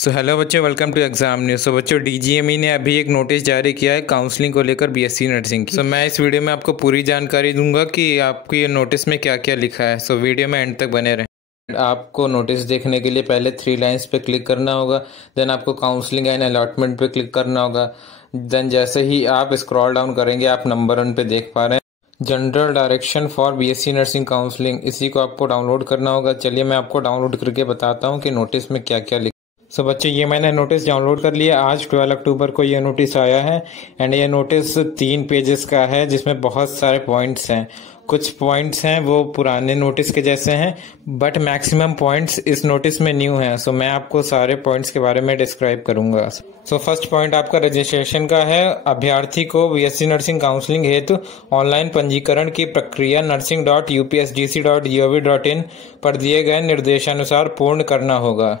So hello बच्चों, welcome to exam news. सो बच्चों, DGME ने अभी एक नोटिस जारी किया है काउंसलिंग को लेकर बीएससी नर्सिंग की। मैं इस वीडियो में आपको पूरी जानकारी दूंगा कि आपको ये नोटिस में क्या क्या लिखा है। वीडियो में एंड तक बने रहें। आपको नोटिस देखने के लिए पहले 3 लाइन्स पे क्लिक करना होगा। देन आपको काउंसलिंग एंड अलॉटमेंट पे क्लिक करना होगा। देन जैसे ही आप स्क्रॉल डाउन करेंगे, आप नंबर 1 पे देख पा रहे हैं general direction for BSc nursing counselling. इसी को आपको डाउनलोड करना होगा। चलिए मैं आपको डाउनलोड करके बताता हूँ कि नोटिस में क्या क्या लिखा। बच्चों, ये मैंने नोटिस डाउनलोड कर लिया। आज 12 अक्टूबर को ये नोटिस आया है एंड ये नोटिस 3 पेजेस का है, जिसमें बहुत सारे पॉइंट्स हैं। कुछ पॉइंट्स हैं वो पुराने नोटिस के जैसे हैं, बट मैक्सिमम पॉइंट्स इस नोटिस में न्यू हैं। मैं आपको सारे पॉइंट्स के बारे में डिस्क्राइब करूंगा। फर्स्ट पॉइंट आपका रजिस्ट्रेशन का है। अभ्यर्थी को बीएससी नर्सिंग काउंसलिंग हेतु ऑनलाइन पंजीकरण की प्रक्रिया nursing.upsgc.gov.in पर दिए गए निर्देशानुसार पूर्ण करना होगा।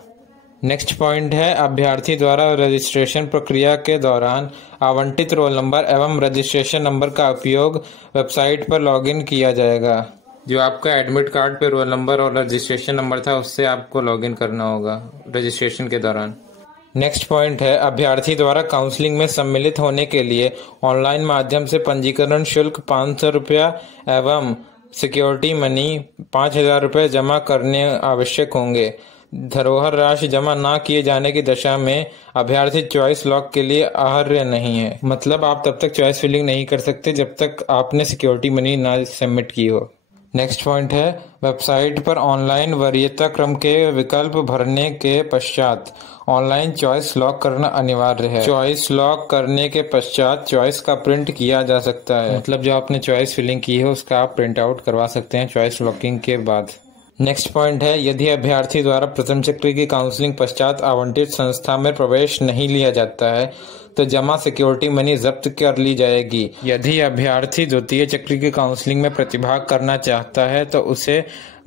नेक्स्ट पॉइंट है, अभ्यर्थी द्वारा रजिस्ट्रेशन प्रक्रिया के दौरान आवंटित रोल नंबर एवं रजिस्ट्रेशन नंबर का उपयोग वेबसाइट पर लॉगिन किया जाएगा। जो आपका एडमिट कार्ड पे रोल नंबर और रजिस्ट्रेशन नंबर था, उससे आपको लॉगिन करना होगा रजिस्ट्रेशन के दौरान। नेक्स्ट पॉइंट है, अभ्यर्थी द्वारा काउंसलिंग में सम्मिलित होने के लिए ऑनलाइन माध्यम से पंजीकरण शुल्क 500 रुपया एवं सिक्योरिटी मनी 5000 रुपये जमा करने आवश्यक होंगे। धरोहर राशि जमा न किए जाने की दशा में अभ्यर्थी चॉइस लॉक के लिए अर्ह नहीं है। मतलब आप तब तक चॉइस फिलिंग नहीं कर सकते जब तक आपने सिक्योरिटी मनी ना सबमिट की हो। नेक्स्ट पॉइंट है, वेबसाइट पर ऑनलाइन वरीयता क्रम के विकल्प भरने के पश्चात ऑनलाइन चॉइस लॉक करना अनिवार्य है। चॉइस लॉक करने के पश्चात चॉइस का प्रिंट किया जा सकता है। मतलब जो आपने चॉइस फिलिंग की है उसका आप प्रिंट आउट करवा सकते हैं चॉइस लॉकिंग के बाद। नेक्स्ट पॉइंट है, यदि अभ्यर्थी द्वारा प्रथम चक्र की काउंसलिंग पश्चात आवंटित संस्था में प्रवेश नहीं लिया जाता है तो जमा सिक्योरिटी मनी जब्त कर ली जाएगी। यदि अभ्यर्थी द्वितीय चक्र की काउंसलिंग में प्रतिभाग करना चाहता है तो उसे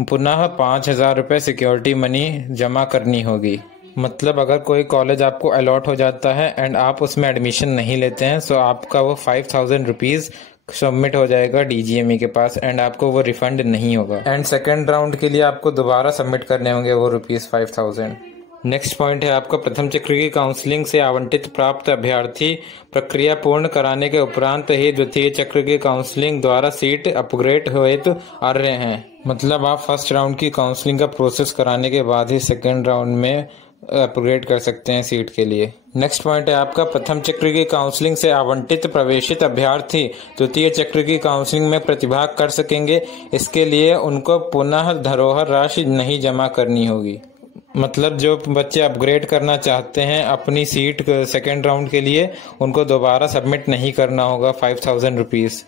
पुनः 5000 रुपये सिक्योरिटी मनी जमा करनी होगी। मतलब अगर कोई कॉलेज आपको अलॉट हो जाता है एंड आप उसमें एडमिशन नहीं लेते हैं तो आपका वो 5000 रुपीज़ सबमिट हो जाएगा डीजीएमई के पास एंड आपको वो रिफंड नहीं होगा। एंड सेकेंड राउंड के लिए आपको दोबारा सबमिट करने होंगे वो ₹5000। नेक्स्ट पॉइंट है, आपका प्रथम चक्र की काउंसलिंग से आवंटित प्राप्त अभ्यर्थी प्रक्रिया पूर्ण कराने के उपरांत ही द्वितीय चक्र की काउंसलिंग द्वारा सीट अपग्रेड हुए तो अर्ह हैं। मतलब आप फर्स्ट राउंड की काउंसलिंग का प्रोसेस कराने के बाद ही सेकेंड राउंड में अपग्रेड कर सकते हैं सीट के लिए। नेक्स्ट पॉइंट है, आपका प्रथम चक्र की काउंसलिंग से आवंटित प्रवेशित अभ्यर्थी द्वितीय चक्र की काउंसलिंग में प्रतिभाग कर सकेंगे। इसके लिए उनको पुनः धरोहर राशि नहीं जमा करनी होगी। मतलब जो बच्चे अपग्रेड करना चाहते हैं अपनी सीट सेकेंड राउंड के लिए, उनको दोबारा सबमिट नहीं करना होगा 5000 रुपीज़।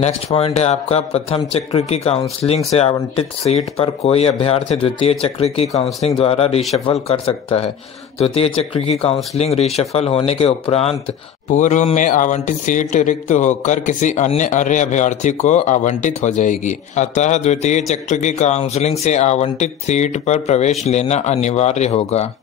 नेक्स्ट पॉइंट है, आपका प्रथम चक्र की काउंसलिंग से आवंटित सीट पर कोई अभ्यर्थी द्वितीय चक्र की काउंसलिंग द्वारा रिशफल कर सकता है। द्वितीय चक्र की काउंसलिंग रिशफल होने के उपरांत पूर्व में आवंटित सीट रिक्त होकर किसी अन्य अर्ह अभ्यर्थी को आवंटित हो जाएगी। अतः द्वितीय चक्र की काउंसलिंग से आवंटित सीट पर प्रवेश लेना अनिवार्य होगा।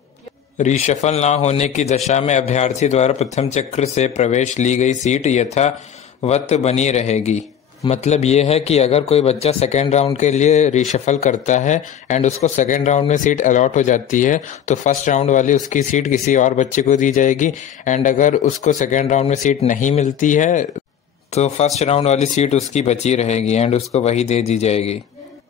रिशफल न होने की दशा में अभ्यर्थी द्वारा प्रथम चक्र से प्रवेश ली गई सीट यथावत बनी रहेगी। मतलब ये है कि अगर कोई बच्चा सेकेंड राउंड के लिए रिशफल करता है एंड उसको सेकेंड राउंड में सीट अलॉट हो जाती है तो फर्स्ट राउंड वाली उसकी सीट किसी और बच्चे को दी जाएगी। एंड अगर उसको सेकेंड राउंड में सीट नहीं मिलती है तो फर्स्ट राउंड वाली सीट उसकी बची रहेगी एंड उसको वही दे दी जाएगी।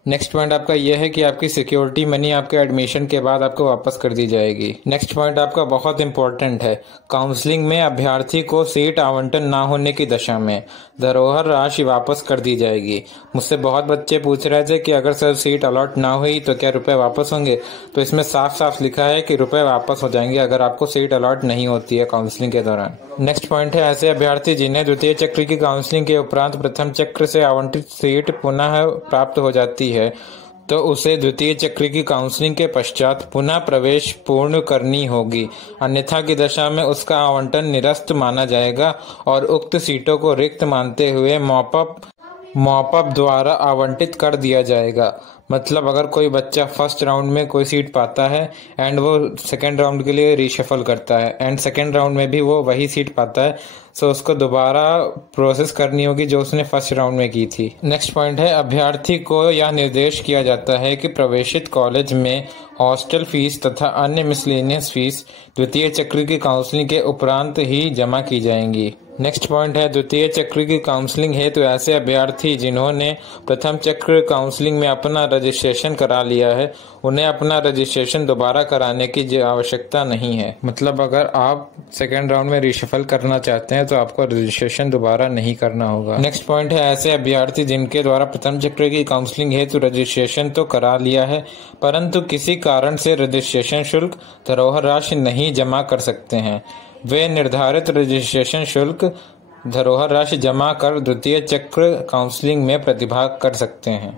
नेक्स्ट पॉइंट आपका यह है कि आपकी सिक्योरिटी मनी आपके एडमिशन के बाद आपको वापस कर दी जाएगी। नेक्स्ट पॉइंट आपका बहुत इंपॉर्टेंट है, काउंसलिंग में अभ्यर्थी को सीट आवंटन ना होने की दशा में धरोहर राशि वापस कर दी जाएगी। मुझसे बहुत बच्चे पूछ रहे थे कि अगर सर सीट अलॉट ना हुई तो क्या रुपए वापस होंगे। तो इसमें साफ साफ लिखा है कि रुपए वापस हो जाएंगे अगर आपको सीट अलॉट नहीं होती है काउंसलिंग के दौरान। नेक्स्ट पॉइंट है, ऐसे अभ्यर्थी जिन्हें द्वितीय चक्र की काउंसलिंग के उपरांत प्रथम चक्र से आवंटित सीट पुनः प्राप्त हो जाती है तो उसे द्वितीय चक्र की काउंसलिंग के पश्चात पुनः प्रवेश पूर्ण करनी होगी। अन्यथा की दशा में उसका आवंटन निरस्त माना जाएगा और उक्त सीटों को रिक्त मानते हुए मॉपअप मॉप अप द्वारा आवंटित कर दिया जाएगा। मतलब अगर कोई बच्चा फर्स्ट राउंड में कोई सीट पाता है एंड वो सेकेंड राउंड के लिए रीशफल करता है एंड सेकेंड राउंड में भी वो वही सीट पाता है, तो उसको दोबारा प्रोसेस करनी होगी जो उसने फर्स्ट राउंड में की थी। नेक्स्ट पॉइंट है, अभ्यर्थी को यह निर्देश किया जाता है कि प्रवेशित कॉलेज में हॉस्टल फीस तथा अन्य मिसलेनियस फीस द्वितीय चक्र की काउंसलिंग के उपरांत ही जमा की जाएंगी। नेक्स्ट पॉइंट है, द्वितीय चक्र की काउंसलिंग हेतु ऐसे अभ्यर्थी जिन्होंने प्रथम चक्र काउंसलिंग में अपना रजिस्ट्रेशन करा लिया है, उन्हें अपना रजिस्ट्रेशन दोबारा कराने की आवश्यकता नहीं है। मतलब अगर आप सेकेंड राउंड में रिशफल करना चाहते हैं तो आपको रजिस्ट्रेशन दोबारा नहीं करना होगा। नेक्स्ट पॉइंट है, ऐसे अभ्यर्थी जिनके द्वारा प्रथम चक्र की काउंसलिंग हेतु रजिस्ट्रेशन तो करा लिया है परंतु किसी कारण से रजिस्ट्रेशन शुल्क धरोहर राशि नहीं जमा कर सकते हैं, वे निर्धारित रजिस्ट्रेशन शुल्क धरोहर राशि जमा कर द्वितीय चक्र काउंसलिंग में प्रतिभाग कर सकते हैं।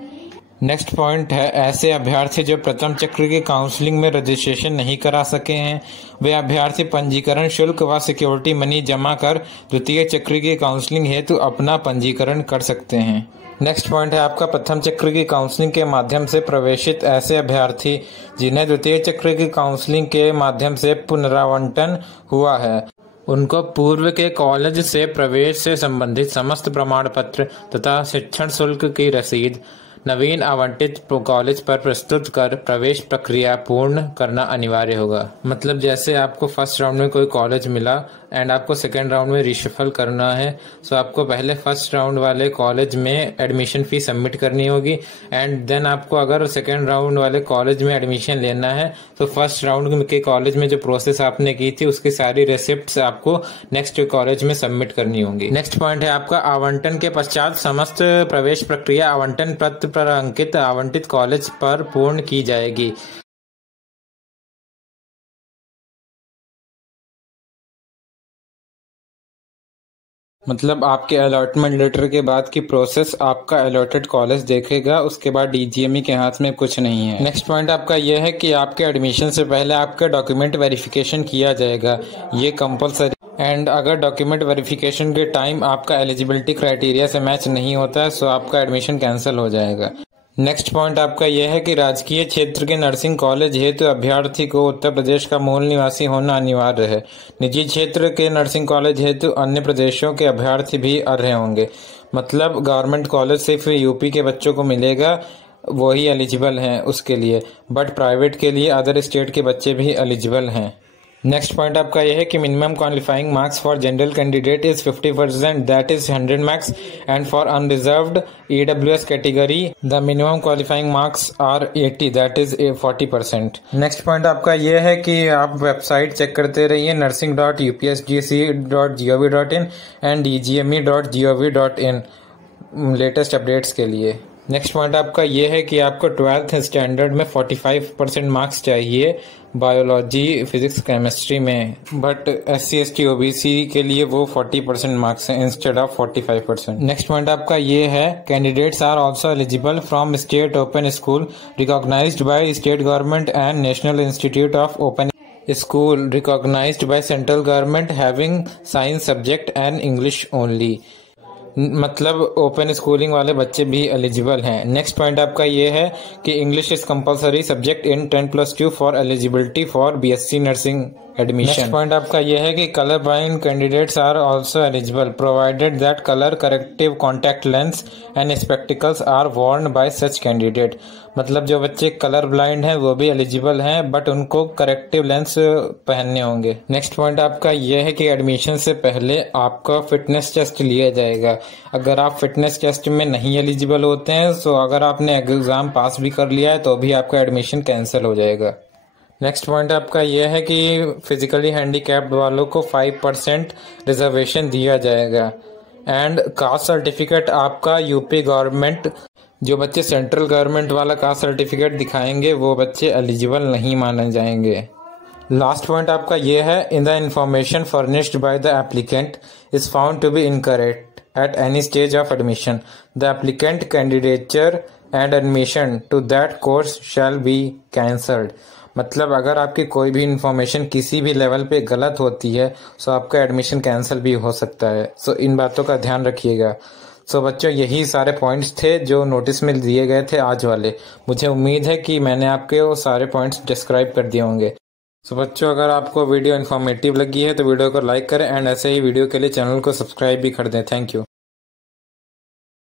नेक्स्ट पॉइंट है, ऐसे अभ्यर्थी जो प्रथम चक्र की काउंसलिंग में रजिस्ट्रेशन नहीं करा सके हैं, वे अभ्यर्थी पंजीकरण शुल्क व सिक्योरिटी मनी जमा कर द्वितीय चक्र की काउंसलिंग हेतु अपना पंजीकरण कर सकते हैं। नेक्स्ट पॉइंट है आपका, प्रथम चक्र की काउंसलिंग के माध्यम से प्रवेशित ऐसे अभ्यर्थी जिन्हें द्वितीय चक्र की काउंसलिंग के माध्यम से पुनरावंटन हुआ है, उनको पूर्व के कॉलेज से प्रवेश से संबंधित समस्त प्रमाण पत्र तथा शिक्षण शुल्क की रसीद नवीन आवंटित कॉलेज पर प्रस्तुत कर प्रवेश प्रक्रिया पूर्ण करना अनिवार्य होगा। मतलब जैसे आपको फर्स्ट राउंड में कोई कॉलेज मिला एंड आपको सेकेंड राउंड में रिशफल करना है, तो आपको पहले फर्स्ट राउंड वाले कॉलेज में एडमिशन फीस सबमिट करनी होगी एंड देन आपको अगर सेकेंड राउंड वाले कॉलेज में एडमिशन लेना है तो फर्स्ट राउंड के कॉलेज में जो प्रोसेस आपने की थी उसकी सारी रिसिप्ट्स आपको नेक्स्ट कॉलेज में सबमिट करनी होंगी। नेक्स्ट पॉइंट है आपका, आवंटन के पश्चात समस्त प्रवेश प्रक्रिया आवंटन पत्र पर अंकित आवंटित कॉलेज पर पूर्ण की जाएगी। मतलब आपके अलॉटमेंट लेटर के बाद की प्रोसेस आपका अलॉटेड कॉलेज देखेगा, उसके बाद डीजीएमई के हाथ में कुछ नहीं है। नेक्स्ट पॉइंट आपका यह है कि आपके एडमिशन से पहले आपका डॉक्यूमेंट वेरिफिकेशन किया जाएगा, ये कंपलसरी एंड अगर डॉक्यूमेंट वेरिफिकेशन के टाइम आपका एलिजिबिलिटी क्राइटेरिया से मैच नहीं होता है तो आपका एडमिशन कैंसिल हो जाएगा। नेक्स्ट पॉइंट आपका यह है कि राजकीय क्षेत्र के नर्सिंग कॉलेज हेतु अभ्यर्थी को उत्तर प्रदेश का मूल निवासी होना अनिवार्य है। निजी क्षेत्र के नर्सिंग कॉलेज हेतु अन्य प्रदेशों के अभ्यर्थी भी अर्ह होंगे। मतलब गवर्नमेंट कॉलेज सिर्फ यूपी के बच्चों को मिलेगा, वही एलिजिबल हैं उसके लिए, बट प्राइवेट के लिए अदर स्टेट के बच्चे भी एलिजिबल हैं। नेक्स्ट पॉइंट आपका यह है कि minimum qualifying marks for general candidate is 50%, that is 100 marks, and for unreserved EWS category the minimum qualifying marks are 80, that is 40%। Next point आपका यह है कि आप वेबसाइट चेक करते रहिए nursing.upsgc.gov.in and dgme.gov.in latest updates के लिए। Next point आपका यह है कि आपको 12th स्टैंडर्ड में 45% मार्क्स चाहिए बायोलॉजी, फिजिक्स, केमिस्ट्री में, बट SC ST OBC के लिए वो 40% मार्क्स हैं इंस्टेड ऑफ 45%। नेक्स्ट पॉइंट आपका ये है, candidates are also eligible from state open school recognised by state government and national institute of open school recognised by central government having science subject and English only. मतलब open schooling वाले बच्चे भी eligible हैं। Next point आपका ये है कि English is compulsory subject in 10+2 for eligibility for BSc nursing admission. Next point आपका यह है कि colour blind candidates are also eligible provided that colour corrective contact lens and spectacles are worn by such candidate. मतलब जो बच्चे colour blind हैं वो भी एलिजिबल हैं, बट उनको करेक्टिव लेंस पहनने होंगे। नेक्स्ट पॉइंट आपका यह है कि एडमिशन से पहले आपका फिटनेस टेस्ट लिया जाएगा। अगर आप फिटनेस टेस्ट में नहीं एलिजिबल होते हैं तो अगर आपने एग्जाम पास भी कर लिया है तो भी आपका एडमिशन कैंसिल हो जाएगा। नेक्स्ट पॉइंट आपका यह है कि फिजिकली हैंडीकैप्ड वालों को 5% रिजर्वेशन दिया जाएगा एंड कास्ट सर्टिफिकेट आपका यूपी गवर्नमेंट, जो बच्चे सेंट्रल गवर्नमेंट वाला कास्ट सर्टिफिकेट दिखाएंगे वो बच्चे एलिजिबल नहीं माने जाएंगे। लास्ट पॉइंट आपका यह है, in the information furnished by the applicant is found to be incorrect at any stage of admission the applicant candidature and admission to that course shall be cancelled. मतलब अगर आपकी कोई भी इंफॉर्मेशन किसी भी लेवल पे गलत होती है तो आपका एडमिशन कैंसिल भी हो सकता है। सो इन बातों का ध्यान रखिएगा। सो बच्चों यही सारे पॉइंट्स थे जो नोटिस में दिए गए थे आज वाले। मुझे उम्मीद है कि मैंने आपके वो सारे पॉइंट्स डिस्क्राइब कर दिए होंगे। सो बच्चों अगर आपको वीडियो इन्फॉर्मेटिव लगी है तो वीडियो को लाइक करें एंड ऐसे ही वीडियो के लिए चैनल को सब्सक्राइब भी कर दें। Thank you.